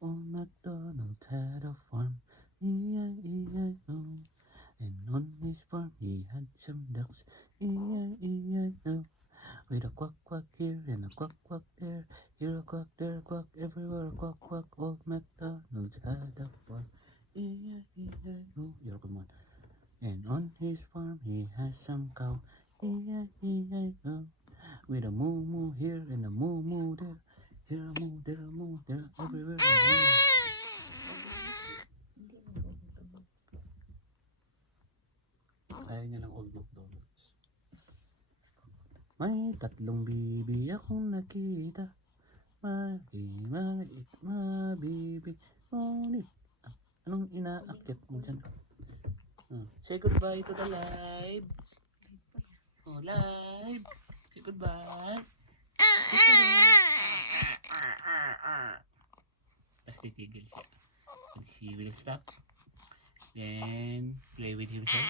Old MacDonald had a farm, E-I-E-I-O. And on his farm he had some ducks, E-I-E-I-O. With a quack quack here and a quack quack there, here a quack, there a quack, everywhere a quack quack. Old MacDonald had a farm, E-I-E-I-O. You're come on. And on his farm he has some cow, E-I-E-I-O. With a moo moo here and a moo moo there, here a moo, there a moo, there everywhere a moo. Ayaw niya ng Old MacDonald's. May tatlong bibi akong nakita, maliit mabibig, ngunit anong inaakyat mo dyan? Say goodbye to the live. Oh, live. Say goodbye. Tapos titigil siya. He will stop. Then play with himself.